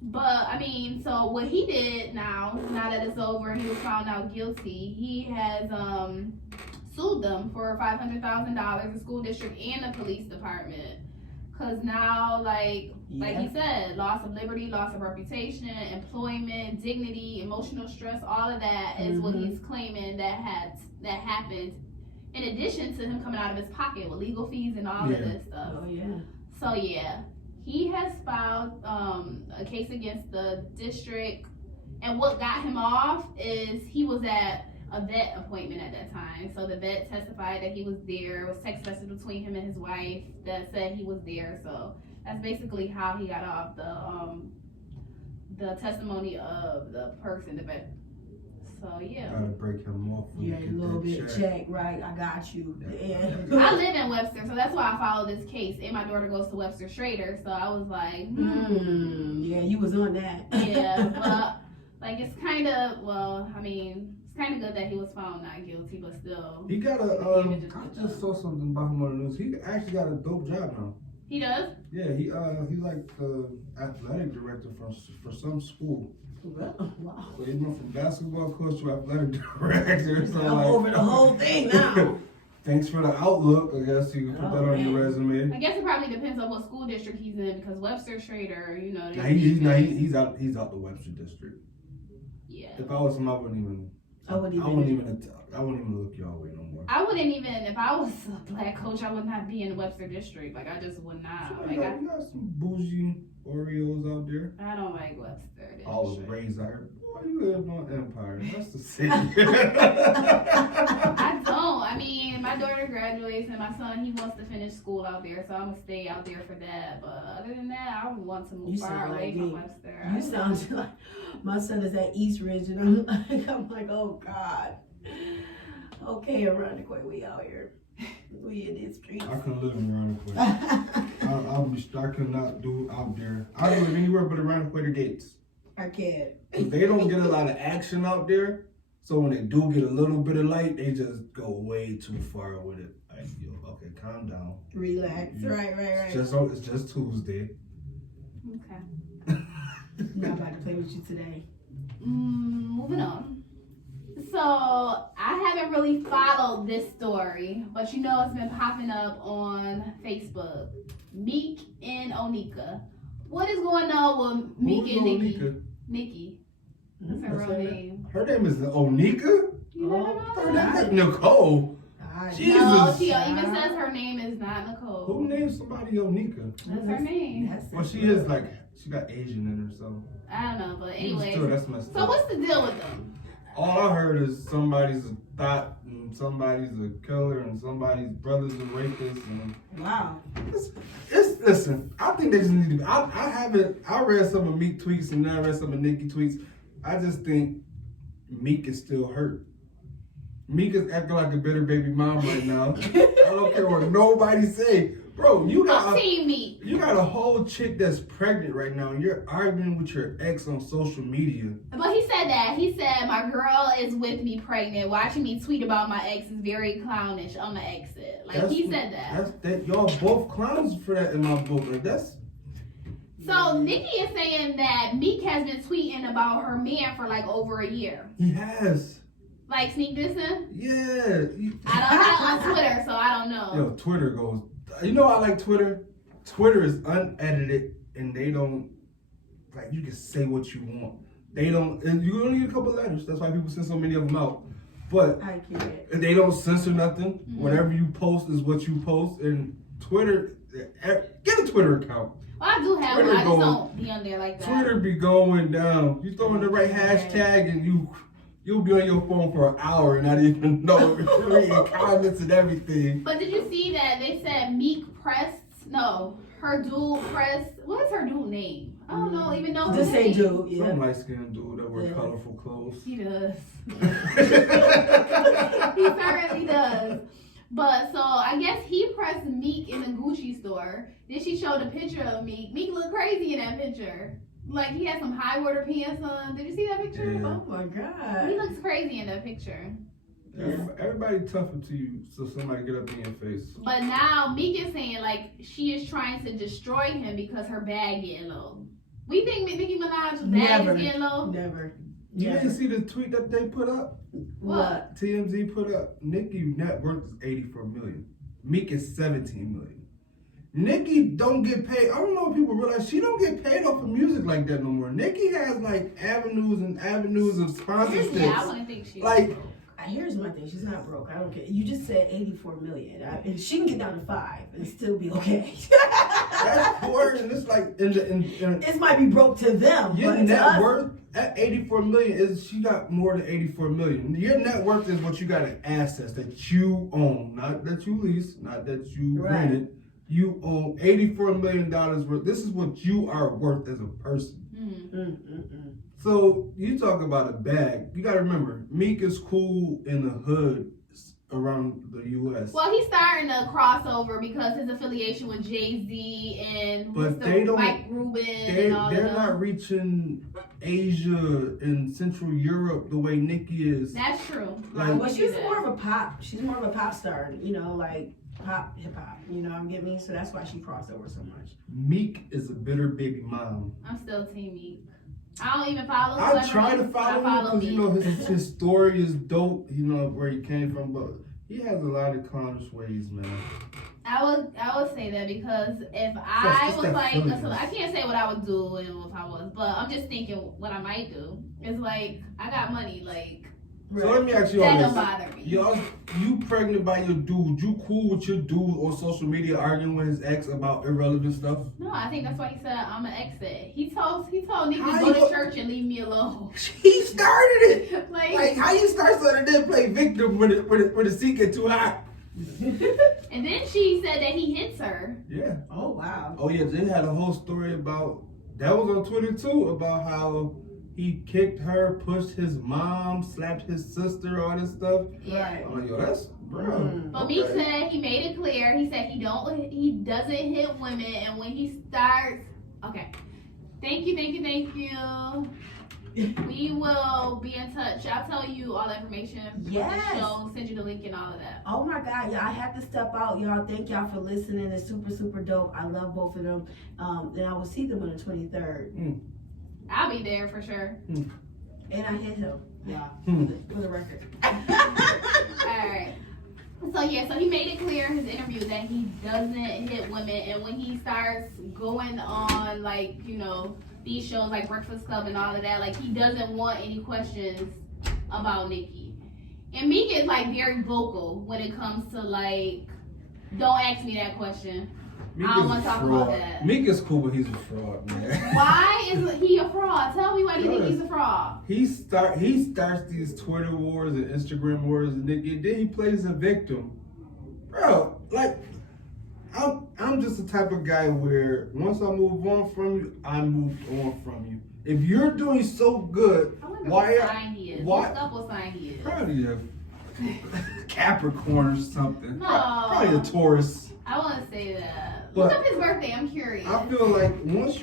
But I mean, so what he did now that it's over, he was found out guilty. He has sued them for $500,000, the school district and the police department, because now, like he said, loss of liberty, loss of reputation, employment, dignity, emotional stress, all of that is what he's claiming that happened. In addition to him coming out of his pocket with legal fees and all of this stuff. Oh yeah. So yeah. He has filed a case against the district, and what got him off is he was at a vet appointment at that time. So the vet testified that he was there. It was text message between him and his wife that said he was there. So that's basically how he got off the testimony of the person, the vet. So yeah. Gotta break him off. Yeah, a little bit check, right? I got you. Yeah. I live in Webster, so that's why I follow this case. And my daughter goes to Webster Schroeder, so I was like, yeah, you was on that. Yeah, but like it's kind of it's kind of good that he was found not guilty, but still. He got I just saw something about him on the news. He actually got a dope job now. He does? Yeah, he's like the athletic director for some school. Wow. So he went from basketball coach to athletic director. So I'm over the whole thing now. Thanks for the outlook. I guess you can put that on your resume. I guess it probably depends on what school district he's in, because Webster Schroeder, he's out the Webster district. Yeah. If I was him, I wouldn't even look y'all way no more. I wouldn't even, if I was a black coach, I would not be in the Webster district. Like, I just would not. So you got some bougie Oreos out there. I don't like Webster district. I was raised out here. Boy, you lived on Empire. That's the city. I don't. I mean, my daughter graduates and my son, he wants to finish school out there, so I'm going to stay out there for that. But other than that, I would want to move far away from Webster. You sound like my son is at East Ridge, and I'm like, oh God. Okay, around the corner, we out here. We in these streets. I couldn't live in Roanoke. I could not do out there. I don't live anywhere but around the Equator Gates. I can't. They don't get a lot of action out there, so when they do get a little bit of light, they just go way too far with it. Like, yo, okay, calm down. Relax. Right. It's just Tuesday. Okay. I'm not about to play with you today. Moving on. So, I haven't really followed this story, but it's been popping up on Facebook. Meek and Onika. What is going on with Meek and Nicki? Nicki. That's her real name. Her name is Onika? You never know? Her name is Nicole. Jesus. No, she even says her name is not Nicole. Who named somebody Onika? That's her name. Well, she is she got Asian in her, so. I don't know, but anyway. That's messed so up. what's the deal with them? All I heard is somebody's a thought, and somebody's a killer, and somebody's brother's a rapist. And wow. Listen, I think they just need to. I read some of Meek tweets and then I read some of Nicki tweets. I just think Meek is still hurt. Meek is acting like a bitter baby mom right now. I don't care what nobody say. Bro, you got a whole chick that's pregnant right now, and you're arguing with your ex on social media. But he said that. He said, my girl is with me pregnant. Watching me tweet about my ex is very clownish. I'm gonna exit. He said that. Y'all both clowns for that in my book. Like, that's... So Nicki is saying that Meek has been tweeting about her man for over a year. He has. Like sneak dissing? Yeah. I don't have on Twitter, so I don't know. Yo, Twitter goes You know, I like Twitter. Twitter is unedited, and they don't like. You can say what you want. They don't. And you only need a couple letters. That's why people send so many of them out. But I can't. they don't censor nothing. Mhm. Whatever you post is what you post. And Twitter, get a Twitter account. Well, I do have Twitter one. I just going- don't be on there like that. Twitter be going down. You throw in the right hashtag, and you'll be on your phone for an hour and not even know. Reading comments and everything. But did you see that they said Meek pressed? No, her dude pressed. What is her dude name? I don't know. Even know his Just say name. dude, yeah. Some light skinned dude that wear Yeah. colorful clothes. He does. He certainly does. But so I guess he pressed Meek in the Gucci store. Then she showed a picture of Meek. Meek looked crazy in that picture. Like he had some high water pants on. Did you see that picture? Yeah. Oh my God. He looks crazy in that picture. Everybody tougher to you, so somebody get up in your face. But now Meek is saying like she is trying to destroy him because her bag getting low. We think Nicki Minaj's bag Never. is getting low. Never. You Never. didn't see the tweet that they put up? What? TMZ put up. Nicki net worth is 84 million. Meek is 17 million. Nicki don't get paid. I don't know if people realize she don't get paid off of music like that no more. Nicki has like avenues and avenues of sponsorships. Yeah, I wouldn't think she. Like, Here's my thing. She's not broke. I don't care. You just said 84 million. And she can get down to 5 and still be okay. that's poor, and it's like in This might be broke to them, your but to net us, worth at 84 million is she got more than 84 million. Your net worth is what you got in assets that you own, not that you lease, not that you Right. rented. You own $84 million worth. This is what you are worth as a person. Mm. So you talk about a bag. You gotta remember, Meek is cool in the hood around the U.S. Well, he's starting a crossover because his affiliation with Jay-Z and But they don't- Mike Rubin and all They're of them. not reaching Asia and Central Europe the way Nicki is. That's true. Like- I well, would she's do that. more of a pop. She's more of a pop star. You know, like pop, hip hop. You know what I'm getting? So that's why she crossed over so much. Meek is a bitter baby mom. I'm still Team Meek. I don't even follow. I try to celebrities, but I follow him because Meek. you know his story is dope. You know where he came from, but he has a lot of clownish ways, man. I would say that because if It's I was that like, Philly I can't say what I would do if I was, but I'm just thinking what I might do. It's like I got money, like So let me ask you all that don't this. bother me. You pregnant by your dude, you cool with your dude on social media arguing with his ex about irrelevant stuff? No, I think that's why he said I'm an exit. He told Nick How to you go go- to church and leave me alone. He started it! like, Like, how you start something and then play victim when the seat get too hot? and then she said that he hits her. Yeah. Oh wow. Oh yeah, they had a whole story about, that was on Twitter too, about how he kicked her, pushed his mom, slapped his sister, all this stuff. Right. I'm like, yo, that's, bro. Mm. But Meek said he made it clear. He said he doesn't hit women, and when he starts, okay. Thank you. We will be in touch. I'll tell you all the information for Yes. the show, send you the link and all of that. Oh my God, yeah, I had to step out, y'all. Thank y'all for listening. It's super, super dope. I love both of them. And I will see them on the 23rd. I'll be there for sure. And I hit him. Yeah, for the record. Alright. So yeah, so he made it clear in his interview that he doesn't hit women, and when he starts going on like, you know, these shows like Breakfast Club and all of that, like he doesn't want any questions about Nicki. And Meek is like very vocal when it comes to like, don't ask me that question. Meek I don't is wanna a talk fraud. about that. Meek is cool, but he's a fraud, man. Why is he a fraud? Tell me why do you think he's a fraud? He starts these Twitter wars and Instagram wars, and then he plays a victim, bro. Like, I'm just the type of guy where once I move on from you, I move on from you. If you're doing so good, I wonder why? what sign he is. why- Look up what sign he is. Probably a Capricorn or something. No. Probably a Taurus. I want to say that. But Look up his birthday. I'm curious. I feel like once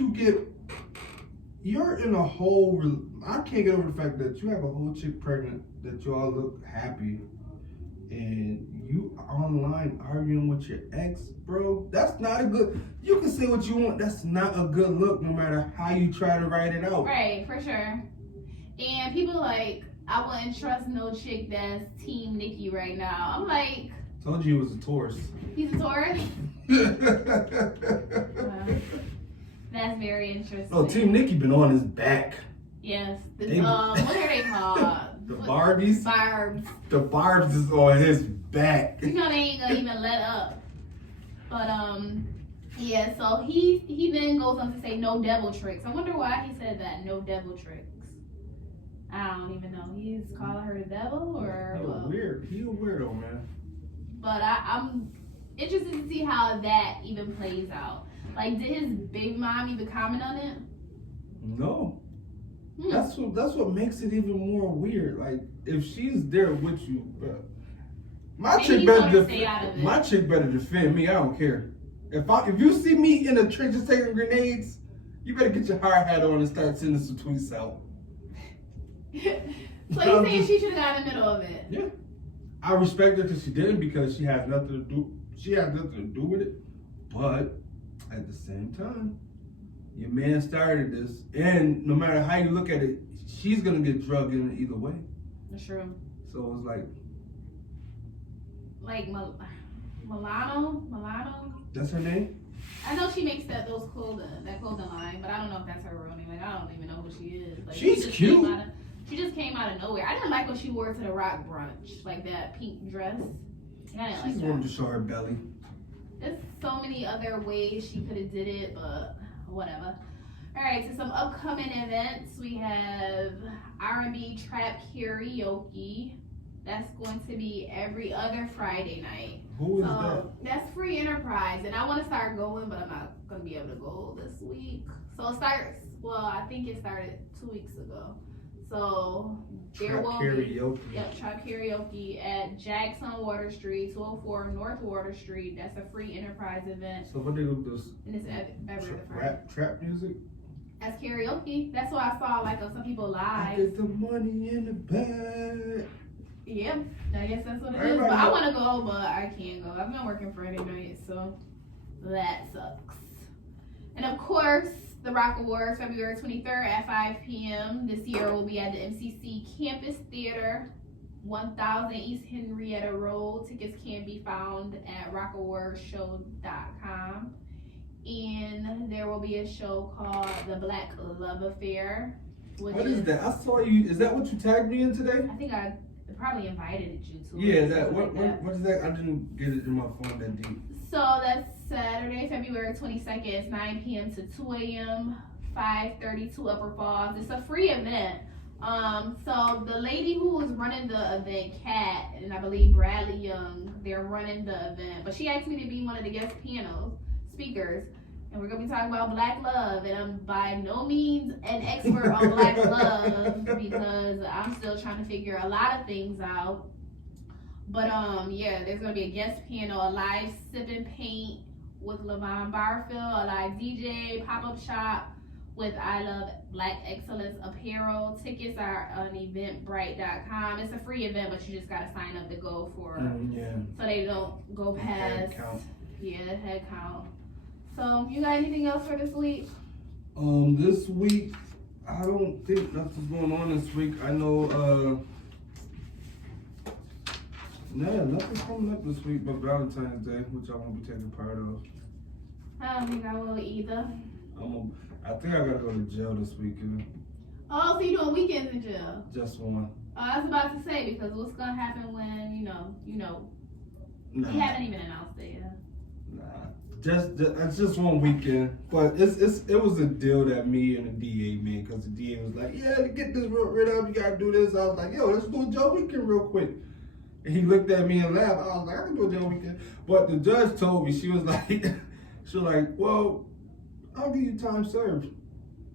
you're in a whole, I can't get over the fact that you have a whole chick pregnant, that you all look happy, and you online arguing with your ex, bro. That's not a good, you can say what you want, that's not a good look no matter how you try to write it out. Right, for sure. And people like, I wouldn't trust no chick that's Team Nicki right now. I'm like, Told you it was a Taurus. he's a Taurus? That's very interesting. No, Team Nikki been on his back. Yes. They- What are they called? The Barbies. Barbs. The Barbs is on his back. You know they ain't gonna even let up. But yeah. So he then goes on to say no devil tricks. I wonder why he said that, no devil tricks. I don't even know. He's calling her the devil or what? Weird. He a weirdo, man. But I'm interested to see how that even plays out. Like, did his big mom even comment on it? No. That's what makes it even more weird. Like, if she's there with you, but my Maybe chick he's better gonna stay out of defend. it. My chick better defend me. I don't care. If you see me in the trenches taking grenades, you better get your hard hat on and start sending some tweets out. So you saying she should have got in the middle of it? Yeah. I respect her because she didn't, because she has nothing to do. She has nothing to do with it. But at the same time, your man started this, and no matter how you look at it, she's gonna get drugged in either way. That's true. So it's like Milano. that's her name. I know she makes that clothing line, but I don't know if that's her real name. Like, I don't even know who she is. Like, She's cute. She just came out of nowhere. I didn't like what she wore to the Roc brunch, like that pink dress. I didn't She's like wanted that. to show her belly. There's so many other ways she could have did it, but whatever. All right, so some upcoming events. We have R&B Trap Karaoke. That's going to be every other Friday night. Who is So that? that's free enterprise, and I want to start going, but I'm not going to be able to go this week. So it starts, well, I think it started 2 weeks ago. So there Trap will karaoke. be, Trap Karaoke at Jackson Water Street, 204 North Water Street. That's a free enterprise event, So what they gonna do? and it's every other Friday. Trap music? That's karaoke. That's why I saw like some people I live. get the money in the bag. Yeah, I guess that's what it is. Everybody But I know. want to go, but I can't go. I've been working Friday night, so that sucks. And of course, the Roc Awards, February 23rd at 5 p.m. This year will be at the MCC Campus Theater, 1000 East Henrietta Road. Tickets can be found at rocawardshow.com. And there will be a show called The Black Love Affair. Which What is that? I saw you. Is that what you tagged me in today? I think I probably invited you to. Yeah, it, that. something like What is that? I didn't get it in my phone that deep. So that's Saturday, February 22nd. It's 9 p.m. to 2 a.m. 532 Upper Falls. It's a free event. So the lady who was running the event, Kat, and I believe Bradley Young, they're running the event. But she asked me to be one of the guest speakers. And we're gonna be talking about Black love. And I'm by no means an expert on Black love because I'm still trying to figure a lot of things out. But yeah, there's gonna be a guest panel, a live sip and paint with Levon Barfield, a live DJ, pop-up shop with I Love Black Excellence Apparel. Tickets are on eventbrite.com. It's a free event, but you just gotta sign up to go for Yeah. so they don't go past Head count. the head count. So you got anything else for this week? This week, I don't think nothing's going on this week. I know, nothing's coming up this week but Valentines Day, which I won't be taking part of. I don't think I will either. I think I gotta go to jail this weekend. Oh, so you doing weekends in jail? Just one. I was about to say, because what's gonna happen when you know? Nah, We haven't even announced it yet. nah. It's just one weekend, but it was a deal that me and the DA made, because the DA was like, yeah, to get this rid of, you gotta do this. I was like, yo, let's do a jail weekend real quick. And he looked at me and laughed. I was like, I can do a jail weekend. But the judge told me, she was like, well, I'll give you time served.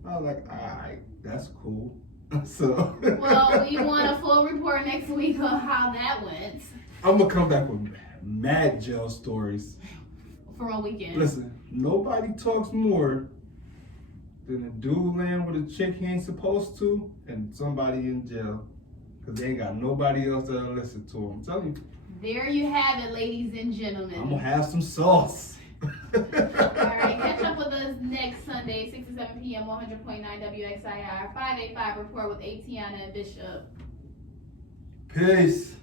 I was like, all right, that's cool. So. Well, we want a full report next week on how that went I'm gonna come back with mad jail stories. for a weekend. Listen, nobody talks more than a dude laying with a chick he ain't supposed to and somebody in jail. Cause they ain't got nobody else that'll listen to him. I'm telling you. There you have it, ladies and gentlemen. I'm gonna have some sauce. All right, catch up with us next Sunday, 6 to 7 p.m. 100.9 WXIR 585 report with Atiana and Bishop. Peace.